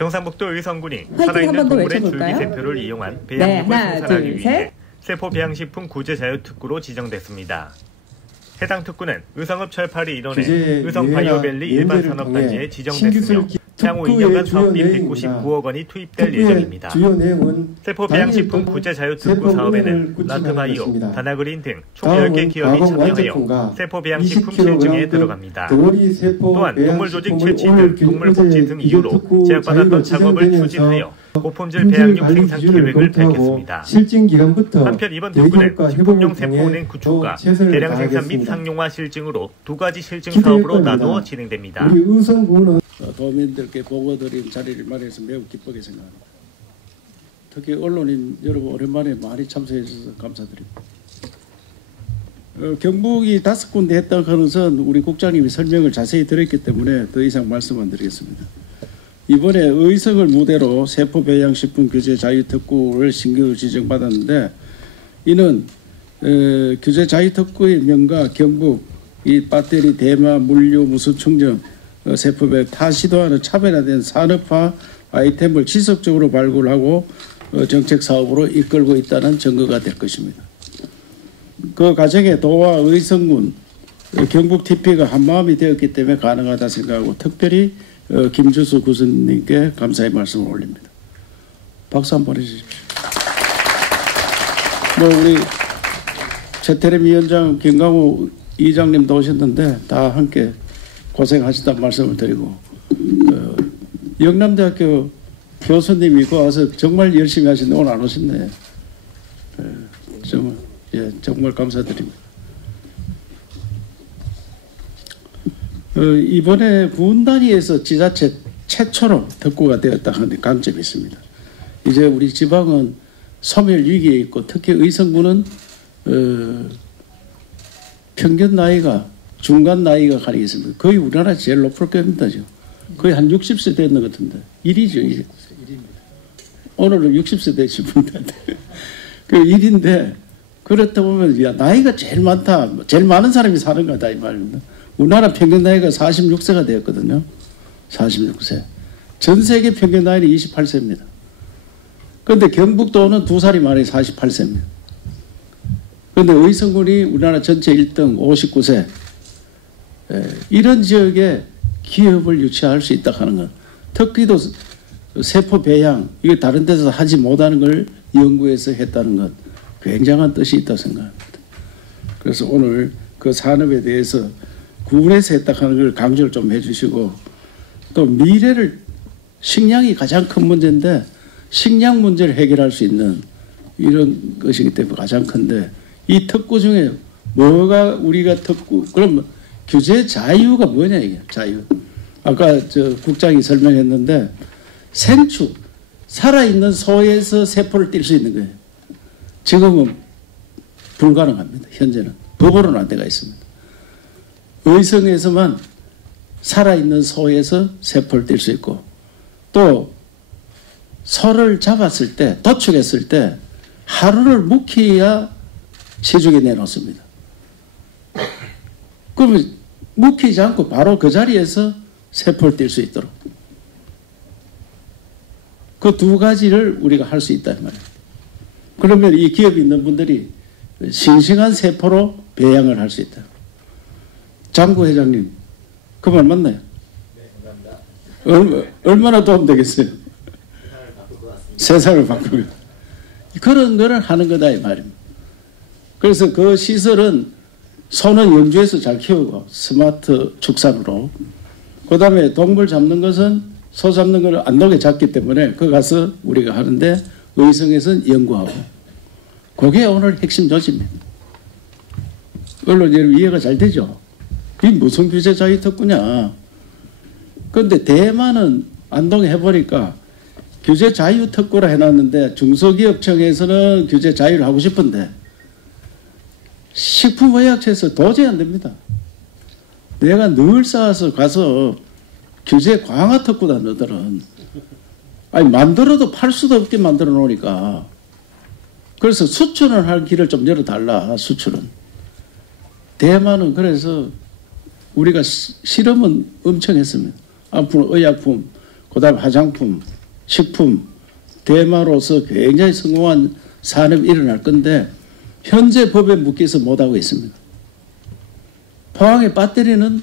경상북도 의성군이 화이팅 살아있는 한번 더 동물의 외쳐볼까요? 줄기세포를 이용한 네, 배양육을 하나, 생산하기 둘, 위해 셋. 세포 배양식품 구제 자유특구로 지정됐습니다. 해당 특구는 의성읍 철파리 일원의 의성바이오밸리 일반산업단지에 지정됐으며 향후 2년간 사업비 199억 원이 투입될 예정입니다. 세포 배양식품 구제 자유특구 사업에는 라트바이오, 다나그린 등 총 10개 기업이 참여하여 세포 배양식품 실증에 들어갑니다. 또한 동물조직 채취 등 동물복지 등 이유로 제약받았던 작업을 추진하여 고품질 배양육 생산 계획을 밝혔습니다. 한편 이번 특구는 식품용 세포은행 구축과 대량 생산 및 상용화 실증으로 두 가지 실증 사업으로 나누어 진행됩니다. 도민들께 보고드린 자리를 마련해서 매우 기쁘게 생각합니다. 특히 언론인 여러분 오랜만에 많이 참석해 주셔서 감사드립니다. 경북이 5군데 했다는 것은 우리 국장님이 설명을 자세히 들었기 때문에 더 이상 말씀 안 드리겠습니다. 이번에 의성을 무대로 세포 배양식품 규제 자유특구를 신규 지정받았는데 이는 규제 자유특구의 명가 경북 이 배터리 대마 물류 무수 충전 세포배 타 시도하는 차별화된 산업화 아이템을 지속적으로 발굴하고 정책 사업으로 이끌고 있다는 증거가 될 것입니다. 그 과정에 도와 의성군 경북 TP가 한마음이 되었기 때문에 가능하다 생각하고 특별히 김주수 구선님께 감사의 말씀을 올립니다. 박수 한번 해주십시오. 우리 최태림 위원장, 김강우 이장님도 오셨는데 다 함께 고생하셨다는 말씀을 드리고 영남대학교 교수님이 그 와서 정말 열심히 하시는데 오늘 안 오셨네. 정말 감사드립니다. 이번에 군 단위에서 지자체 최초로 특구가 되었다 하는 강점이 있습니다. 이제 우리 지방은 소멸 위기에 있고 특히 의성군은 평균 나이가 중간 나이가 가리게 있습니다. 거의 우리나라 제일 높을 겁니다. 거의 한 60세 됐는 것 같은데 1위죠. 오늘은 60세 되신 분인데 그 1인데 그렇다 보면 야, 나이가 제일 많다. 제일 많은 사람이 사는 거다 이 말입니다. 우리나라 평균 나이가 46세가 되었거든요. 46세. 전 세계 평균 나이는 28세입니다. 그런데 경북도는 2살이 많이 48세입니다. 그런데 의성군이 우리나라 전체 1등 59세. 이런 지역에 기업을 유치할 수 있다 하는 것. 특히도 세포 배양, 이게 다른 데서 하지 못하는 걸 연구해서 했다는 것. 굉장한 뜻이 있다고 생각합니다. 그래서 오늘 그 산업에 대해서 군에서 했다 하는 걸 강조를 좀 해주시고 또 미래를 식량이 가장 큰 문제인데 식량 문제를 해결할 수 있는 이런 것이기 때문에 가장 큰데 이 특구 중에 뭐가 우리가 특구 그럼 규제 자유가 뭐냐 이게 자유. 아까 국장이 설명했는데 생축 살아있는 소에서 세포를 띨 수 있는 거예요. 지금은 불가능합니다. 현재는 법으로는 안 돼가 있습니다. 의성에서만 살아있는 소에서 세포를 띨 수 있고 또 소를 잡았을 때 도축했을 때 하루를 묵혀야 시중에 내놓습니다. 그러면 묵히지 않고 바로 그 자리에서 세포를 띨 수 있도록 그 두 가지를 우리가 할 수 있단 말이에요. 그러면 이 기업에 있는 분들이 싱싱한 세포로 배양을 할 수 있다. 장구 회장님, 그 말 맞나요? 네, 감사합니다. 얼마나 도움 되겠어요? 세상을 바꾸고. 그런 거를 하는 거다 이 말입니다. 그래서 그 시설은 소는 영주에서 잘 키우고 스마트 축산으로 그 다음에 동물 잡는 것은 소 잡는 걸 안독에 잡기 때문에 그 가서 우리가 하는데 의성에서는 연구하고 그게 오늘 핵심 조치입니다. 언론 여러분 이해가 잘 되죠? 이게 무슨 규제 자유특구냐. 그런데 대만은 안동에 해보니까 규제 자유특구라 해놨는데 중소기업청에서는 규제 자유를 하고 싶은데 식품의약처에서 도저히 안 됩니다. 내가 늘 쌓아서 가서 규제 강화 특구다 너들은. 아니 만들어도 팔 수도 없게 만들어 놓으니까. 그래서 수출을 할 길을 좀 열어달라. 수출은. 대만은 그래서 우리가 실험은 엄청 했습니다. 앞으로 의약품 그다음 화장품, 식품, 대마로서 굉장히 성공한 산업이 일어날 건데 현재 법에 묶여서 못하고 있습니다. 포항의 배터리는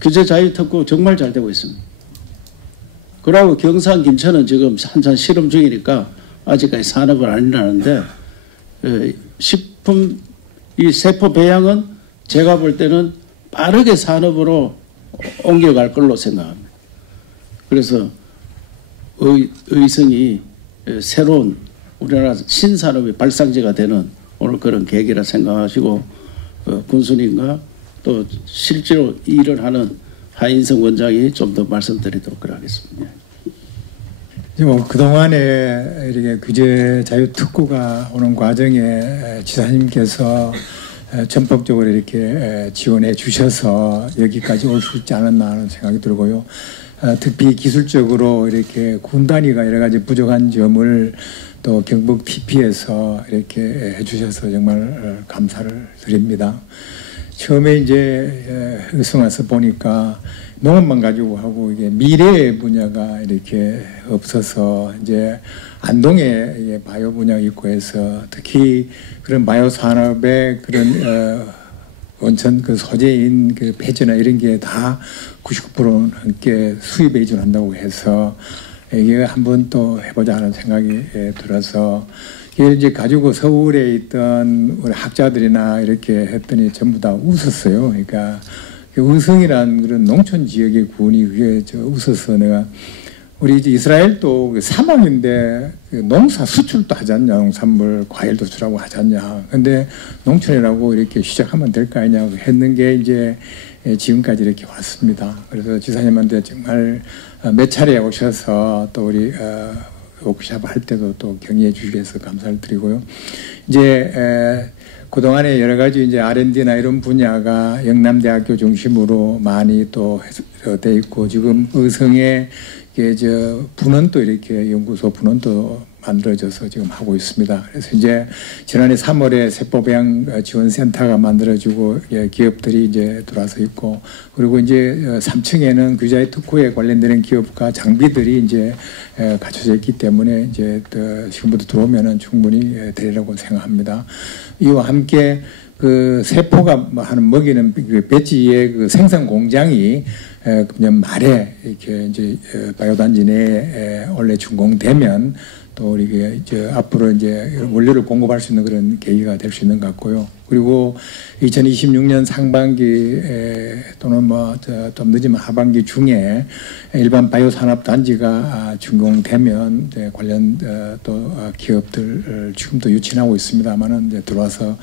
규제 자유특구 정말 잘 되고 있습니다. 그러고 경산, 김천은 지금 한참 실험 중이니까 아직까지 산업은 안 일어나는데 식품 이 세포 배양은 제가 볼 때는 빠르게 산업으로 옮겨갈 걸로 생각합니다. 그래서 의성이 새로운 우리나라 신산업의 발상지가 되는 오늘 그런 계기라 생각하시고 군수님과 또 실제로 일을 하는 하인성 원장이 좀 더 말씀드리도록 하겠습니다. 그동안에 이렇게 규제 자유 특구가 오는 과정에 지사님께서 전폭적으로 이렇게 지원해 주셔서 여기까지 올 수 있지 않았나 하는 생각이 들고요. 특히 기술적으로 이렇게 군 단위가 여러 가지 부족한 점을 또 경북 TP에서 이렇게 해주셔서 정말 감사를 드립니다. 처음에 이제 의성 와서 보니까 농업만 가지고 하고 이게 미래의 분야가 이렇게 없어서 이제 안동에 바이오 분야가 있고 해서 특히 그런 바이오 산업의 그런 원천 그 소재인 그 폐지나 이런 게 다 99% 넘게 수입에 의존한다고 해서 이게 한번 또 해보자 하는 생각이 들어서 이걸 이제 가지고 서울에 있던 우리 학자들이나 이렇게 했더니 전부 다 웃었어요. 그러니까 의성이란 그런 농촌 지역의 군이 그게 웃어서 내가 우리 이제 이스라엘도 그 사막인데 그 농사 수출도 하지 않냐, 농산물 과일도 수출하고 하지 않냐. 근데 농촌이라고 이렇게 시작하면 될 거 아니냐고 했는 게 이제 지금까지 이렇게 왔습니다. 그래서 지사님한테 정말 몇 차례 오셔서 또 우리 워크숍 할 때도 또 격려해 주셔서 감사를 드리고요. 이제 그동안에 여러 가지 이제 R&D나 이런 분야가 영남대학교 중심으로 많이 또 돼 있고 지금 의성에 분원도 이렇게 연구소 분원도 만들어져서 지금 하고 있습니다. 그래서 이제 지난해 3월에 세포배양 지원센터가 만들어지고 기업들이 이제 들어와서 있고 그리고 이제 3층에는 규제 특구에 관련되는 기업과 장비들이 이제 갖춰져 있기 때문에 이제 지금부터 들어오면은 충분히 되리라고 생각합니다. 이와 함께 그 세포가 하는 먹이는 배지의 그 생산 공장이 그냥 말에 이렇게 이제 바이오단지 내에 원래 준공되면 또 우리 이제 앞으로 이제 원료를 공급할 수 있는 그런 계기가 될 수 있는 것 같고요. 그리고 2026년 상반기 또는 뭐 좀 늦으면 하반기 중에 일반 바이오 산업 단지가 준공되면 이제 관련 또 기업들 지금도 유치하고 있습니다만은 이제 들어와서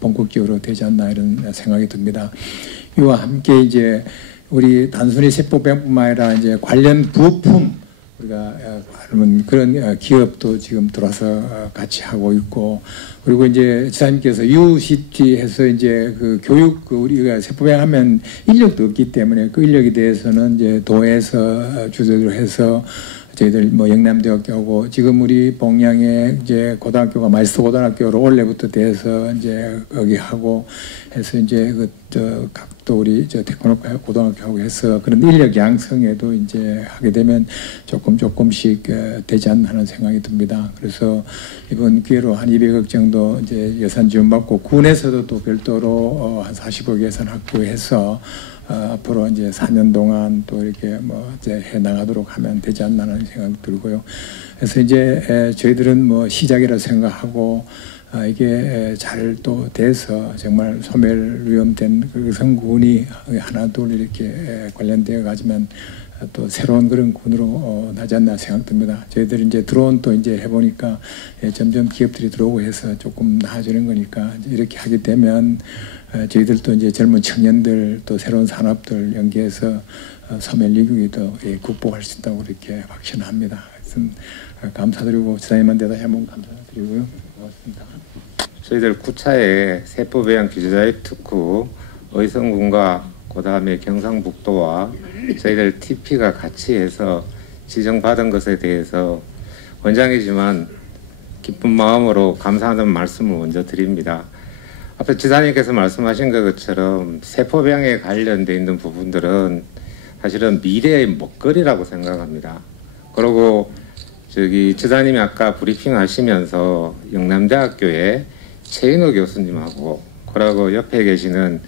본격적으로 되지 않나 이런 생각이 듭니다. 이와 함께 이제 우리 단순히 세포배양뿐만 아니라 이제 관련 부품 우리가 그런 기업도 지금 들어와서 같이 하고 있고 그리고 이제 지사님께서 UCT 해서 이제 그 교육 우리가 세포배양 하면 인력도 없기 때문에 그 인력에 대해서는 이제 도에서 주도를 해서 저희들 뭐 영남대학교하고 지금 우리 봉양에 이제 고등학교가 마이스터 고등학교로 올해부터 돼서 이제 거기 하고 해서 이제 각도 우리 테크노 고등학교하고 해서 그런 인력 양성에도 이제 하게 되면 조금씩 되지 않나 하는 생각이 듭니다. 그래서 이번 기회로 한 200억 정도 이제 예산 지원받고 군에서도 또 별도로 한 40억 예산 확보해서 앞으로 이제 4년 동안 또 이렇게 뭐 이제 해 나가도록 하면 되지 않나라는 생각이 들고요. 그래서 이제 저희들은 뭐 시작이라 생각하고 이게 잘 또 돼서 정말 소멸 위험된 의성군이 하나 둘 이렇게 관련되어 가지면 또 새로운 그런 군으로 나지 않나 생각됩니다. 저희들이 이제 드론 또 이제 해보니까 점점 기업들이 들어오고 해서 조금 나아지는 거니까 이렇게 하게 되면 저희들도 이제 젊은 청년들 또 새로운 산업들 연계해서 소멸 위기도 극복할 수 있다고 이렇게 확신합니다. 하여튼 감사드리고 지사님한테 다시 한번 감사드리고요. 고맙습니다. 저희들 9차에 세포배양 규제자의 특구 의성군과 그 다음에 경상북도와 저희들 TP가 같이 해서 지정받은 것에 대해서 원장이지만 기쁜 마음으로 감사하는 말씀을 먼저 드립니다. 앞에 지사님께서 말씀하신 것처럼 세포배양에 관련되어 있는 부분들은 사실은 미래의 먹거리라고 생각합니다. 그리고 지사님이 아까 브리핑 하시면서 영남대학교의 최인호 교수님하고 그러고 옆에 계시는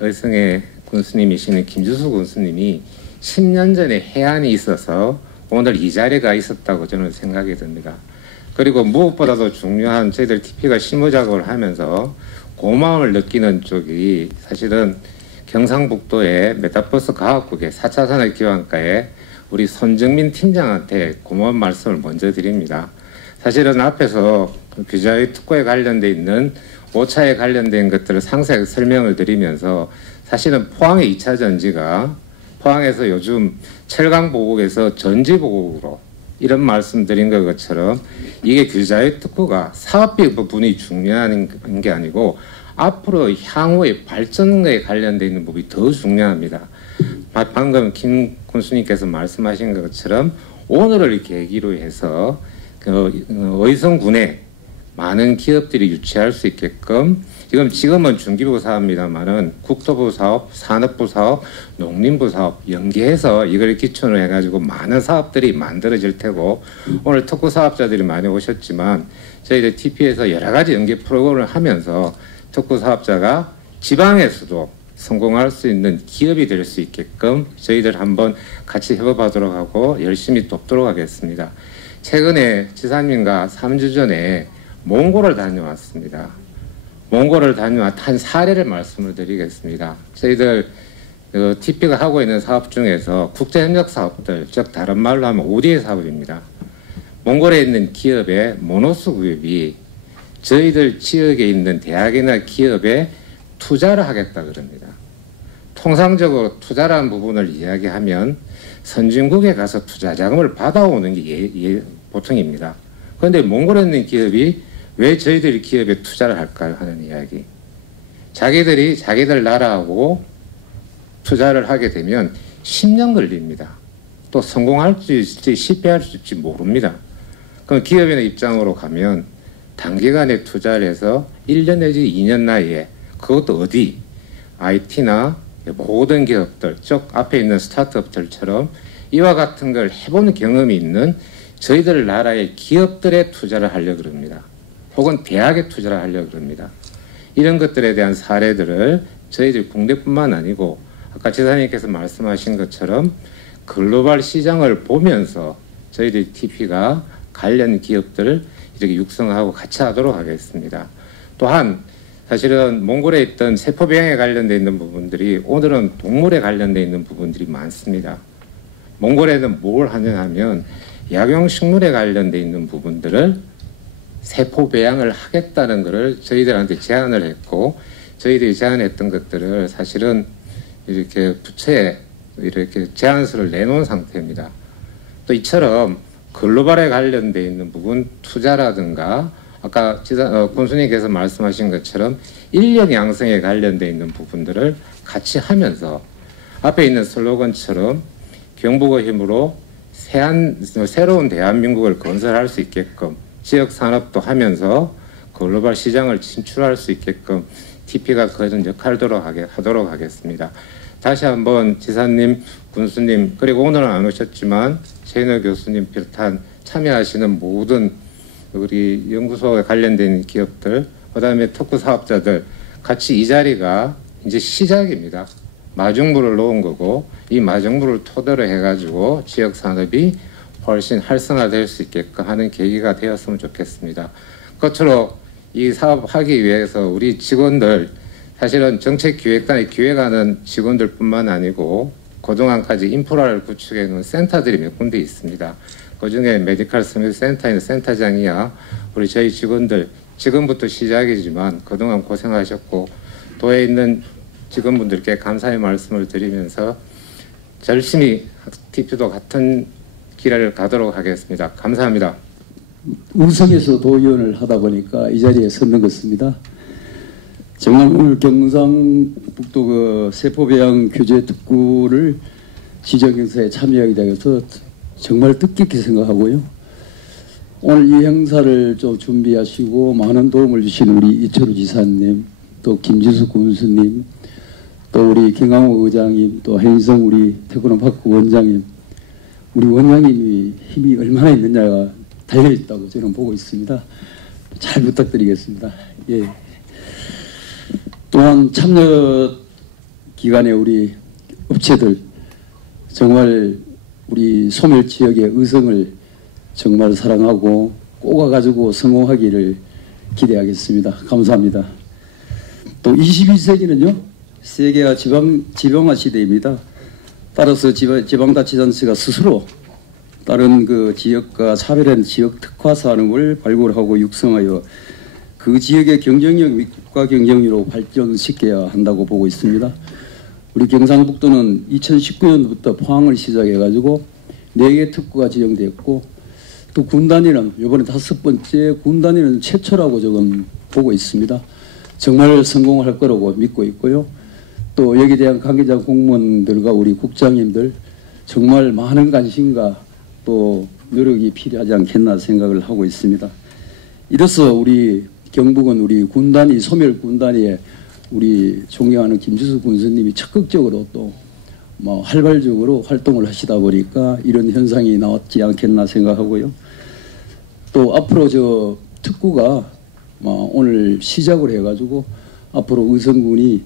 의성의 군수님이시는 김주수 군수님이 10년 전에 해안이 있어서 오늘 이 자리가 있었다고 저는 생각이 듭니다. 그리고 무엇보다도 중요한 저희들 TP가 실무 작업을 하면서 고마움을 느끼는 쪽이 사실은 경상북도의 메타버스 과학국의 4차 산업기반과에 우리 손정민 팀장한테 고마운 말씀을 먼저 드립니다. 사실은 앞에서 규자의 특구에 관련돼 있는 5차에 관련된 것들을 상세하게 설명을 드리면서 사실은 포항의 2차 전지가 포항에서 요즘 철강보국에서 전지보국으로 이런 말씀 드린 것처럼 이게 규자의 특구가 사업비 부분이 중요한 게 아니고 앞으로 향후의 발전에 관련돼 있는 부분이 더 중요합니다. 방금 김 군수님께서 말씀하신 것처럼 오늘을 계기로 해서 의성군에 많은 기업들이 유치할 수 있게끔 지금은 중기부 사업입니다만은 국토부 사업, 산업부 사업, 농림부 사업 연계해서 이걸 기초로 해가지고 많은 사업들이 만들어질 테고 오늘 특구 사업자들이 많이 오셨지만 저희들 TP에서 여러 가지 연계 프로그램을 하면서 특구 사업자가 지방에서도 성공할 수 있는 기업이 될 수 있게끔 저희들 한번 같이 협업하도록 하고 열심히 돕도록 하겠습니다. 최근에 지사님과 3주 전에 몽골을 다녀왔습니다. 몽골을 다녀왔던 사례를 말씀을 드리겠습니다. 저희들 TP가 하고 있는 사업 중에서 국제협력 사업들, 즉 다른 말로 하면 ODA 사업입니다. 몽골에 있는 기업의 모노스 구입이 저희들 지역에 있는 대학이나 기업에 투자를 하겠다 그럽니다. 통상적으로 투자라는 부분을 이야기하면 선진국에 가서 투자 자금을 받아오는 게 보통입니다. 그런데 몽골에 있는 기업이 왜 저희들이 기업에 투자를 할까요? 하는 이야기. 자기들 나라하고 투자를 하게 되면 10년 걸립니다. 또 성공할 수 있을지 실패할 수 있을지 모릅니다. 그럼 기업인의 입장으로 가면 단기간에 투자를 해서 1년 내지 2년 나이에 그것도 어디? IT나 모든 기업들, 즉 앞에 있는 스타트업들처럼 이와 같은 걸 해본 경험이 있는 저희들 나라의 기업들에 투자를 하려고 그럽니다. 혹은 대학에 투자를 하려고 그럽니다. 이런 것들에 대한 사례들을 저희들 국내뿐만 아니고 아까 지사님께서 말씀하신 것처럼 글로벌 시장을 보면서 저희들 TP가 관련 기업들을 이렇게 육성하고 같이 하도록 하겠습니다. 또한 사실은 몽골에 있던 세포배양에 관련되어 있는 부분들이 오늘은 동물에 관련되어 있는 부분들이 많습니다. 몽골에는 뭘 하냐 하면 약용식물에 관련되어 있는 부분들을 세포배양을 하겠다는 것을 저희들한테 제안을 했고 저희들이 제안했던 것들을 사실은 이렇게 부처에 이렇게 제안서를 내놓은 상태입니다. 또 이처럼 글로벌에 관련되어 있는 부분 투자라든가 아까 군수님께서 말씀하신 것처럼 인력 양성에 관련되어 있는 부분들을 같이 하면서 앞에 있는 슬로건처럼 경북의 힘으로 새로운 대한민국을 건설할 수 있게끔 지역 산업도 하면서 글로벌 시장을 진출할 수 있게끔 TP가 그런 역할을 하도록 하겠습니다. 다시 한번 지사님, 군수님 그리고 오늘은 안 오셨지만 최인호 교수님 비롯한 참여하시는 모든 우리 연구소에 관련된 기업들 그다음에 특구 사업자들 같이 이 자리가 이제 시작입니다. 마중물을 놓은 거고 이 마중물을 토대로 해가지고 지역 산업이 훨씬 활성화될 수 있게끔 하는 계기가 되었으면 좋겠습니다. 끝으로 이 사업하기 위해서 우리 직원들 사실은 정책기획단에 기획하는 직원들뿐만 아니고 그동안까지 인프라를 구축해 놓은 센터들이 몇 군데 있습니다. 그중에 메디컬 서비스 센터에 있는 센터장이야 우리 저희 직원들 지금부터 시작이지만 그동안 고생하셨고 도에 있는 직원분들께 감사의 말씀을 드리면서 열심히 TP도 같은 길을 가도록 하겠습니다. 감사합니다. 의성에서 도의원을 하다 보니까 이 자리에 섰는 것입니다. 정말 오늘 경상북도 그 세포배양 규제 특구를 지정행사에 참여하게 되어서 정말 뜻깊게 생각하고요. 오늘 이 행사를 좀 준비하시고 많은 도움을 주신 우리 이철우 지사님, 또 김지수 군수님, 또 우리 김강호 의장님, 또 한인성 우리 테크노파크 원장님, 우리 원장님이 힘이 얼마나 있느냐가 달려있다고 저는 보고 있습니다. 잘 부탁드리겠습니다. 예. 또한 참여 기간에 우리 업체들 정말 우리 소멸 지역의 의성을 정말 사랑하고 꼬아가지고 성공하기를 기대하겠습니다. 감사합니다. 또 21세기는요, 세계화 지방화 시대입니다. 따라서 지방자치단체가 스스로 다른 그 지역과 차별한 지역 특화 산업을 발굴하고 육성하여 그 지역의 경쟁력 및 국가 경쟁력으로 발전시켜야 한다고 보고 있습니다. 우리 경상북도는 2019년부터 포항을 시작해가지고 4개 특구가 지정됐고, 또 군단위는 이번에 5번째 군단위는 최초라고 지금 보고 있습니다. 정말 성공할 거라고 믿고 있고요. 또 여기에 대한 관계자 공무원들과 우리 국장님들 정말 많은 관심과 또 노력이 필요하지 않겠나 생각을 하고 있습니다. 이로써 우리 경북은 우리 군단위, 소멸 군단위에 우리 존경하는 김주수 군수님이 적극적으로 또 활발적으로 활동을 하시다 보니까 이런 현상이 나왔지 않겠나 생각하고요. 또 앞으로 저 특구가 오늘 시작을 해가지고 앞으로 의성군이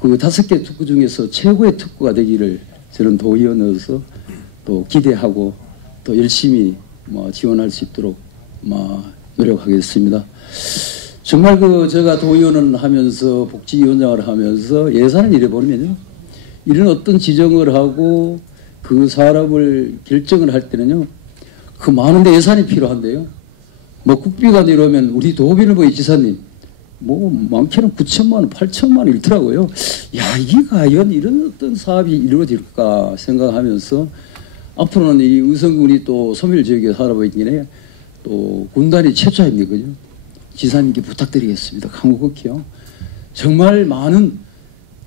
그 5개 특구 중에서 최고의 특구가 되기를 저는 도의원으로서 또 기대하고 또 열심히 지원할 수 있도록 노력하겠습니다. 정말 제가 도의원을 하면서 복지위원장을 하면서 예산을 이래버리면요, 이런 어떤 지정을 하고 그 사람을 결정을 할 때는요, 그 많은데 예산이 필요한데요. 국비가 이러면 우리 도비늘보의 지사님 많게는 9천만 원, 8천만 원 잃더라고요. 야, 이게 과연 이런 어떤 사업이 이루어질까 생각하면서 앞으로는 이 의성군이 또 소멸 지역에 살아보이긴 또 군단이 최초입니다. 그죠? 지사님께 부탁드리겠습니다. 강국극히요. 정말 많은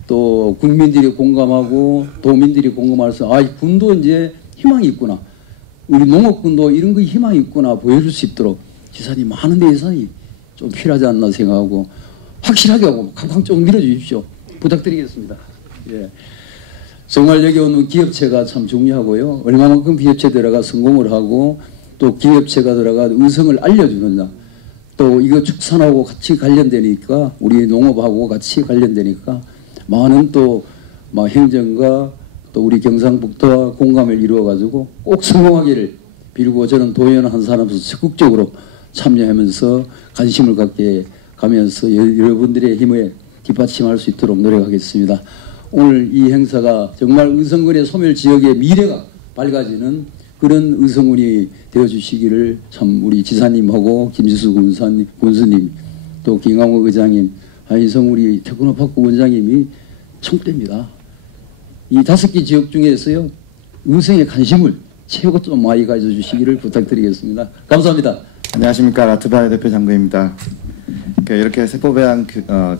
또 국민들이 공감하고 도민들이 공감해서 군도 이제 희망이 있구나. 우리 농업군도 이런 거 희망이 있구나 보여줄 수 있도록 지사님 많은 예산이 좀 필요하지 않나 생각하고 확실하게 하고 강강 좀 밀어주십시오. 부탁드리겠습니다. 예. 정말 여기 오는 기업체가 참 중요하고요. 얼마만큼 기업체 들어가 성공을 하고 또 기업체가 들어가 의성을 알려주느냐. 또 이거 축산하고 같이 관련되니까 우리 농업하고 같이 관련되니까 많은 또 행정과 또 우리 경상북도와 공감을 이루어가지고 꼭 성공하기를 빌고 저는 도의원 한 사람으로서 적극적으로 참여하면서 관심을 갖게 가면서 여러분들의 힘에 뒷받침할 수 있도록 노력하겠습니다. 오늘 이 행사가 정말 의성군의 소멸 지역의 미래가 밝아지는 그런 의성군이 되어주시기를 참 우리 지사님하고 김주수 군수님 또 김강호 의장님, 한인성 우리 테크노파크 원장님이 총대입니다. 이 5개 지역 중에서요, 의성의 관심을 최고 좀 많이 가져주시기를 부탁드리겠습니다. 감사합니다. 안녕하십니까. 라트바이오 대표 장구입니다. 이렇게 세포배양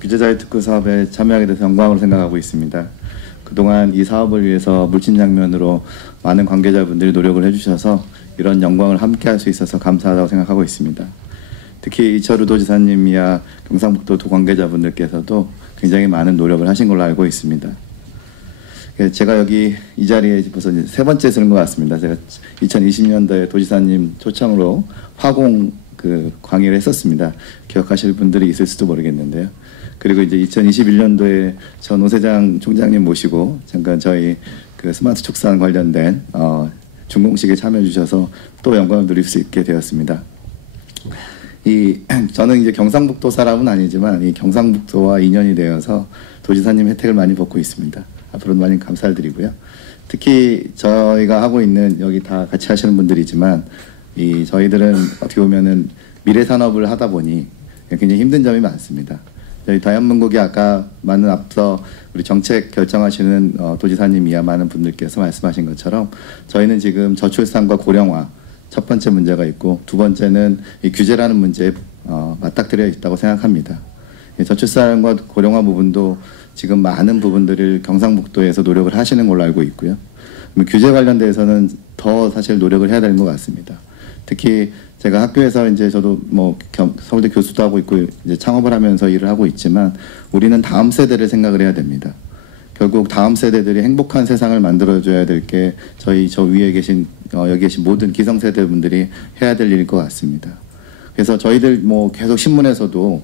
규제자유특구 사업에 참여하게 돼서 영광으로 생각하고 있습니다. 그동안 이 사업을 위해서 물심양면으로 많은 관계자분들이 노력을 해주셔서 이런 영광을 함께할 수 있어서 감사하다고 생각하고 있습니다. 특히 이철우 도지사님이야 경상북도 도 관계자분들께서도 굉장히 많은 노력을 하신 걸로 알고 있습니다. 제가 여기 이 자리에 벌써 3번째 쓰는 것 같습니다. 제가 2020년도에 도지사님 초청으로 화공 강의를 했었습니다. 기억하실 분들이 있을 수도 모르겠는데요. 그리고 이제 2021년도에 전 오세장 총장님 모시고 잠깐 저희 스마트 축산 관련된 준공식에 참여해 주셔서 또 영광을 누릴 수 있게 되었습니다. 저는 이제 경상북도 사람은 아니지만 이 경상북도와 인연이 되어서 도지사님 혜택을 많이 받고 있습니다. 앞으로도 많이 감사를 드리고요. 특히 저희가 하고 있는 여기 다 같이 하시는 분들이지만 저희들은 어떻게 보면은 미래 산업을 하다 보니 굉장히 힘든 점이 많습니다. 저희 다연문국이 아까 앞서 우리 정책 결정하시는 도지사님이야 많은 분들께서 말씀하신 것처럼 저희는 지금 저출산과 고령화 첫 번째 문제가 있고 두 번째는 이 규제라는 문제에 맞닥뜨려 있다고 생각합니다. 저출산과 고령화 부분도 지금 많은 부분들을 경상북도에서 노력을 하시는 걸로 알고 있고요. 규제 관련돼서는 더 사실 노력을 해야 되는 것 같습니다. 특히 제가 학교에서 이제 저도 서울대 교수도 하고 있고 이제 창업을 하면서 일을 하고 있지만 우리는 다음 세대를 생각을 해야 됩니다. 결국 다음 세대들이 행복한 세상을 만들어줘야 될 게 저 위에 계신 여기 계신 모든 기성세대 분들이 해야 될 일일 것 같습니다. 그래서 저희들 뭐 계속 신문에서도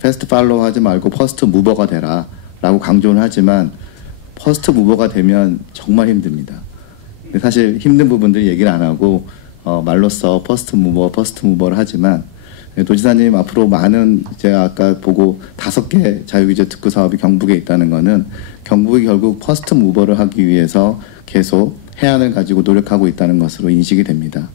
패스트 팔로우 하지 말고 퍼스트 무버가 되라 라고 강조는 하지만 퍼스트 무버가 되면 정말 힘듭니다. 사실 힘든 부분들 얘기를 안 하고 말로써 퍼스트 무버를 하지만 도지사님 앞으로 많은 제가 아까 보고 5개 자유규제 특구 사업이 경북에 있다는 거는 경북이 결국 퍼스트 무버를 하기 위해서 계속 해안을 가지고 노력하고 있다는 것으로 인식이 됩니다.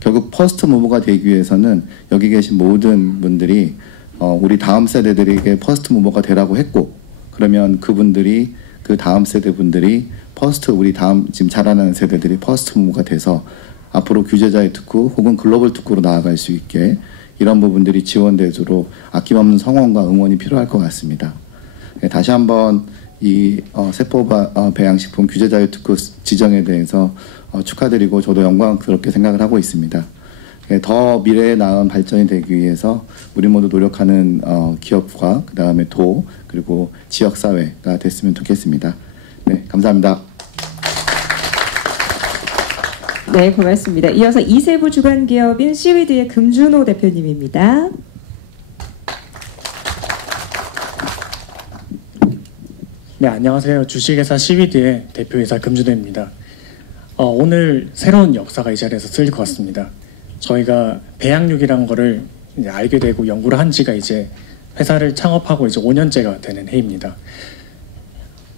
결국 퍼스트 무버가 되기 위해서는 여기 계신 모든 분들이 우리 다음 세대들에게 퍼스트 무버가 되라고 했고 그러면 그분들이 그 다음 세대 분들이 우리 다음 지금 자라나는 세대들이 퍼스트 무버가 돼서 앞으로 규제자유 특구 혹은 글로벌 특구로 나아갈 수 있게 이런 부분들이 지원되도록 아낌없는 성원과 응원이 필요할 것 같습니다. 다시 한번 이 세포 배양식품 규제자유 특구 지정에 대해서 축하드리고 저도 영광스럽게 생각을 하고 있습니다. 더 미래에 나은 발전이 되기 위해서 우리 모두 노력하는 기업과 그 다음에 도 그리고 지역사회가 됐으면 좋겠습니다. 네, 감사합니다. 네, 고맙습니다. 이어서 이세부 주간 기업인 CVD의 금준호 대표님입니다. 네, 안녕하세요. 주식회사 CVD의 대표이사 금준호입니다. 오늘 새로운 역사가 이 자리에서 쓰일 것 같습니다. 저희가 배양육이라는 거를 이제 알게 되고 연구를 한 지가 이제 회사를 창업하고 이제 5년째가 되는 해입니다.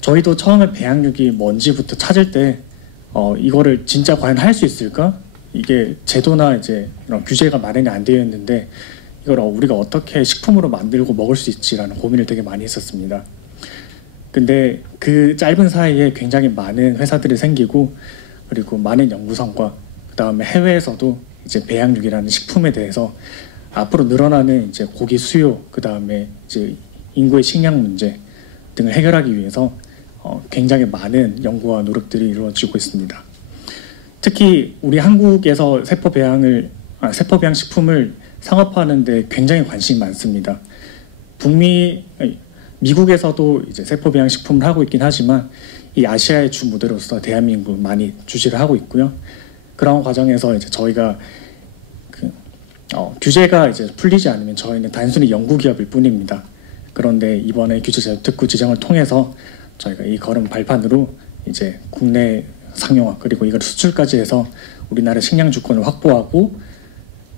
저희도 처음에 배양육이 뭔지부터 찾을 때 이거를 진짜 과연 할 수 있을까? 이게 제도나 이제 이런 규제가 마련이 안 되어 있는데 이걸 우리가 어떻게 식품으로 만들고 먹을 수 있지라는 고민을 되게 많이 했었습니다. 근데 그 짧은 사이에 굉장히 많은 회사들이 생기고 그리고 많은 연구 성과 그 다음에 해외에서도 이제 배양육이라는 식품에 대해서 앞으로 늘어나는 이제 고기 수요 그 다음에 이제 인구의 식량 문제 등을 해결하기 위해서 굉장히 많은 연구와 노력들이 이루어지고 있습니다. 특히 우리 한국에서 세포 배양 식품을 상업화하는 데 굉장히 관심이 많습니다. 미국에서도 이제 세포 배양 식품을 하고 있긴 하지만 이 아시아의 주 무대로서 대한민국 많이 주시를 하고 있고요. 그런 과정에서 이제 저희가 규제가 이제 풀리지 않으면 저희는 단순히 연구 기업일 뿐입니다. 그런데 이번에 규제자유 특구 지정을 통해서 저희가 이 걸음 발판으로 이제 국내 상용화 그리고 이걸 수출까지 해서 우리나라 식량 주권을 확보하고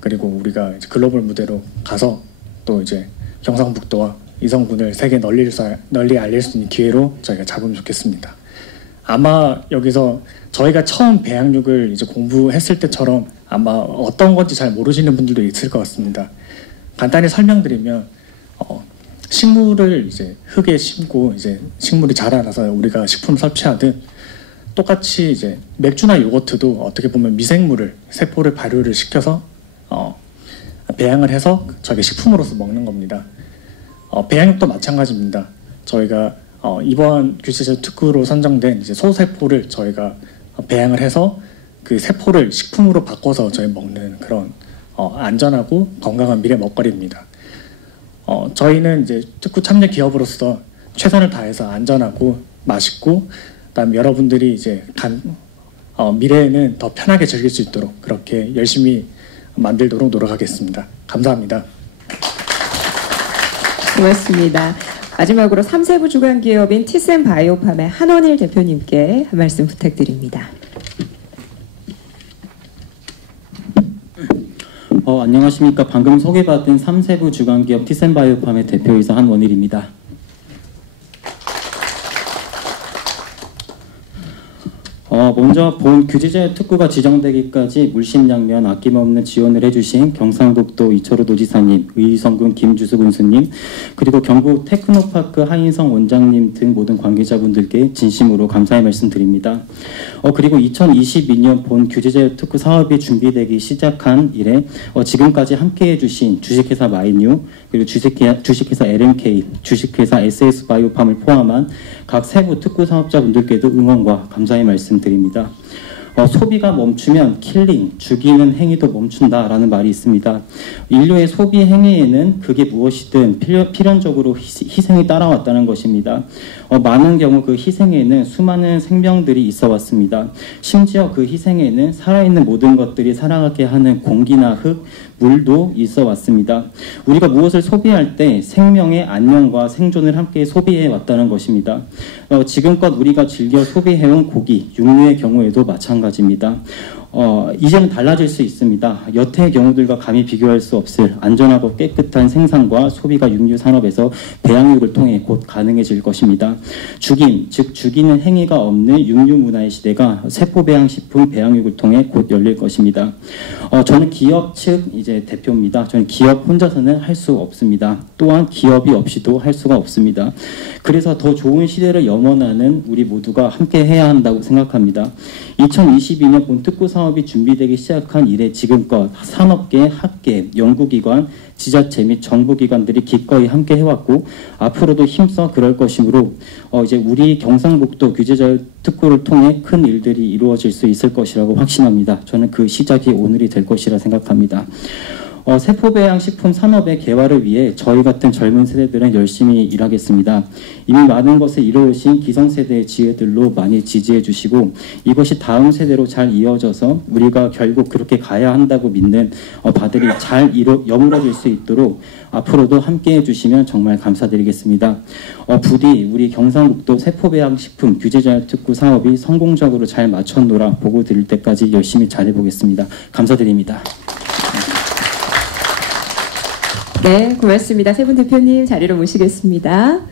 그리고 우리가 이제 글로벌 무대로 가서 또 이제 경상북도와 이성군을 세계 널리 알릴 수 있는 기회로 저희가 잡으면 좋겠습니다. 아마 여기서 저희가 처음 배양육을 이제 공부했을 때처럼 아마 어떤 건지 잘 모르시는 분들도 있을 것 같습니다. 간단히 설명드리면 식물을 이제 흙에 심고 이제 식물이 자라나서 우리가 식품 섭취하듯 똑같이 이제 맥주나 요거트도 어떻게 보면 미생물을 세포를 발효를 시켜서 배양을 해서 저게 식품으로서 먹는 겁니다. 배양육도 마찬가지입니다. 저희가 이번 규제자유 특구로 선정된 이제 소세포를 저희가 배양을 해서 그 세포를 식품으로 바꿔서 저희 먹는 그런 안전하고 건강한 미래 먹거리입니다. 저희는 이제 특구 참여 기업으로서 최선을 다해서 안전하고 맛있고 그다음에 여러분들이 이제 미래에는 더 편하게 즐길 수 있도록 그렇게 열심히 만들도록 노력하겠습니다. 감사합니다. 고맙습니다. 마지막으로 3세부 주간 기업인 티센바이오팜의 한원일 대표님께 한 말씀 부탁드립니다. 안녕하십니까. 방금 소개받은 3세부 주간기업 티센바이오팜의 대표이사 한원일입니다. 먼저 본 규제자유 특구가 지정되기까지 물심양면 아낌없는 지원을 해주신 경상북도 이철우 도지사님, 의성군 김주수 군수님, 그리고 경북 테크노파크 하인성 원장님 등 모든 관계자분들께 진심으로 감사의 말씀드립니다. 그리고 2022년 본 규제자유 특구 사업이 준비되기 시작한 이래 지금까지 함께해 주신 주식회사 마이뉴, 그리고 주식회사 LMK, 주식회사 SS바이오팜을 포함한 각 세부 특구 사업자분들께도 응원과 감사의 말씀드립니다. 소비가 멈추면 킬링, 죽이는 행위도 멈춘다라는 말이 있습니다. 인류의 소비 행위에는 그게 무엇이든 필연적으로 희생이 따라왔다는 것입니다. 많은 경우 그 희생에는 수많은 생명들이 있어 왔습니다. 심지어 그 희생에는 살아있는 모든 것들이 살아가게 하는 공기나 흙, 물도 있어 왔습니다. 우리가 무엇을 소비할 때 생명의 안녕과 생존을 함께 소비해 왔다는 것입니다. 지금껏 우리가 즐겨 소비해온 고기, 육류의 경우에도 마찬가지입니다. 이제는 달라질 수 있습니다. 여태의 경우들과 감히 비교할 수 없을 안전하고 깨끗한 생산과 소비가 육류 산업에서 배양육을 통해 곧 가능해질 것입니다. 죽임, 즉 죽이는 행위가 없는 육류 문화의 시대가 세포 배양식품 배양육을 통해 곧 열릴 것입니다. 저는 기업 측 이제 대표입니다. 저는 기업 혼자서는 할 수 없습니다. 또한 기업이 없이도 할 수가 없습니다. 그래서 더 좋은 시대를 염원하는 우리 모두가 함께 해야 한다고 생각합니다. 2022년 본특구 사업이 준비되기 시작한 이래 지금껏 산업계, 학계, 연구기관, 지자체 및 정부기관들이 기꺼이 함께 해왔고 앞으로도 힘써 그럴 것이므로 이제 우리 경상북도 규제자유특구를 통해 큰 일들이 이루어질 수 있을 것이라고 확신합니다. 저는 그 시작이 오늘이 될 것이라 생각합니다. 세포배양식품 산업의 개화를 위해 저희 같은 젊은 세대들은 열심히 일하겠습니다. 이미 많은 것을 이루어오신 기성세대의 지혜들로 많이 지지해 주시고 이것이 다음 세대로 잘 이어져서 우리가 결국 그렇게 가야 한다고 믿는 바들이 잘 여물어질 수 있도록 앞으로도 함께해 주시면 정말 감사드리겠습니다. 부디 우리 경상북도 세포배양식품 규제자유특구 사업이 성공적으로 잘 마쳤노라 보고 드릴 때까지 열심히 잘해보겠습니다. 감사드립니다. 네, 고맙습니다. 세 분 대표님 자리로 모시겠습니다.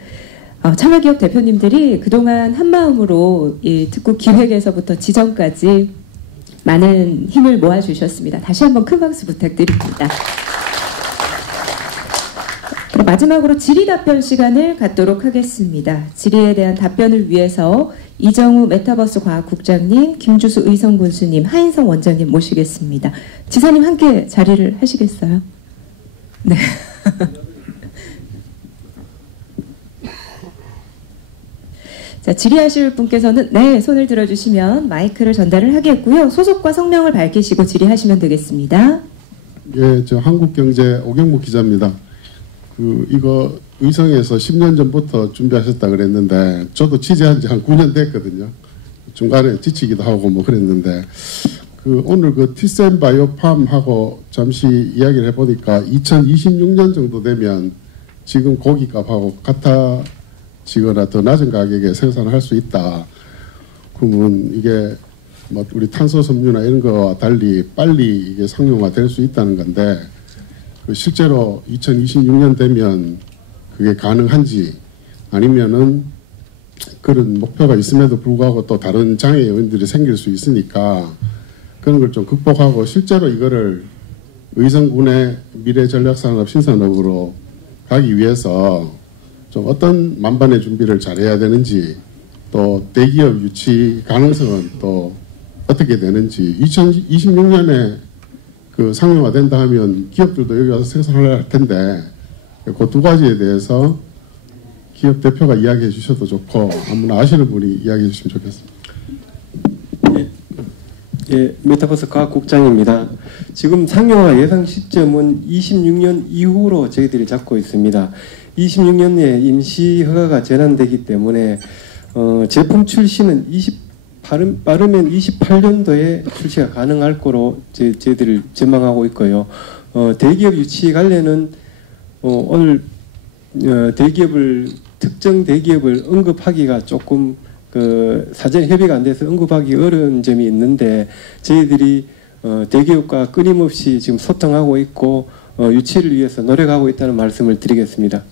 참여기업 대표님들이 그동안 한마음으로 이 특구 기획에서부터 지정까지 많은 힘을 모아주셨습니다. 다시 한번 큰 박수 부탁드립니다. 그럼 마지막으로 질의 답변 시간을 갖도록 하겠습니다. 질의에 대한 답변을 위해서 이정우 메타버스 과학국장님, 김주수 의성군수님, 하인성 원장님 모시겠습니다. 지사님 함께 자리를 하시겠어요? 네. 자, 질의하실 분께서는 네, 손을 들어주시면 마이크를 전달을 하겠고요. 소속과 성명을 밝히시고 질의하시면 되겠습니다. 예, 저 한국경제 오경무 기자입니다. 이거 의성에서 10년 전부터 준비하셨다 그랬는데 저도 취재한 지 한 9년 됐거든요. 중간에 지치기도 하고 뭐 그랬는데 오늘 티센 바이오팜하고 잠시 이야기를 해보니까 2026년 정도 되면 지금 고기값하고 같아지거나 더 낮은 가격에 생산을 할 수 있다. 그러면 이게 뭐 우리 탄소 섬유나 이런 거와 달리 빨리 이게 상용화 될 수 있다는 건데 실제로 2026년 되면 그게 가능한지 아니면은 그런 목표가 있음에도 불구하고 또 다른 장애 요인들이 생길 수 있으니까 그런 걸 좀 극복하고 실제로 이거를 의성군의 미래 전략산업 신산업으로 가기 위해서 좀 어떤 만반의 준비를 잘해야 되는지 또 대기업 유치 가능성은 또 어떻게 되는지 2026년에 상용화된다 하면 기업들도 여기 와서 생산을 할 텐데 그 두 가지에 대해서 기업 대표가 이야기해 주셔도 좋고 아무나 아시는 분이 이야기해 주시면 좋겠습니다. 예, 메타버스 과학국장입니다. 지금 상용화 예상 시점은 26년 이후로 저희들이 잡고 있습니다. 26년에 임시 허가가 전환되기 때문에 제품 출시는 빠르면 28년도에 출시가 가능할 거로 저희들을 전망하고 있고요. 대기업 유치 관련은 오늘 특정 대기업을 언급하기가 조금 사전 협의가 안 돼서 언급하기 어려운 점이 있는데 저희들이 대기업과 끊임없이 지금 소통하고 있고 유치를 위해서 노력하고 있다는 말씀을 드리겠습니다.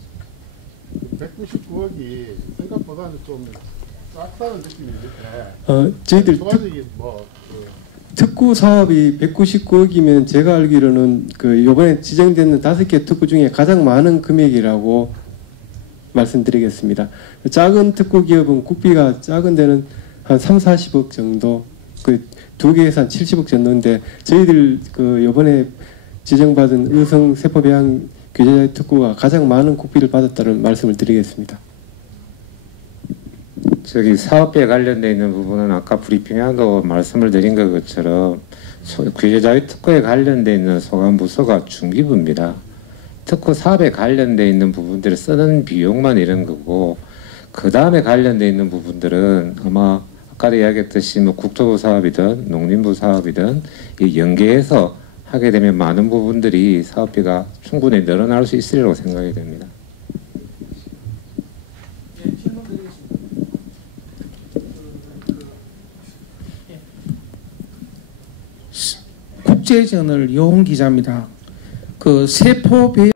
199억이 생각보다는 좀 작다는 느낌인데 저희들 특구 사업이 199억이면 제가 알기로는 이번에 지정되는 5개 특구 중에 가장 많은 금액이라고 말씀드리겠습니다. 작은 특구 기업은 국비가 작은 데는 한 3, 40억 정도, 두 개에서 한 70억 정도인데 저희들 이번에 지정받은 의성 세포배양 규제자유 특구가 가장 많은 국비를 받았다는 말씀을 드리겠습니다. 저기 사업에 관련되어 있는 부분은 아까 브리핑에도 말씀을 드린 것처럼 규제자유 특구에 관련되어 있는 소관부서가 중기부입니다. 특구 사업에 관련되어 있는 부분들을 쓰는 비용만 이런 거고 그 다음에 관련돼 있는 부분들은 아마 아까 이야기했듯이 뭐 국토부 사업이든 농림부 사업이든 연계해서 하게 되면 많은 부분들이 사업비가 충분히 늘어날 수 있으리라고 생각이 됩니다. 국제저널 여홍 기자입니다. 그 세포 배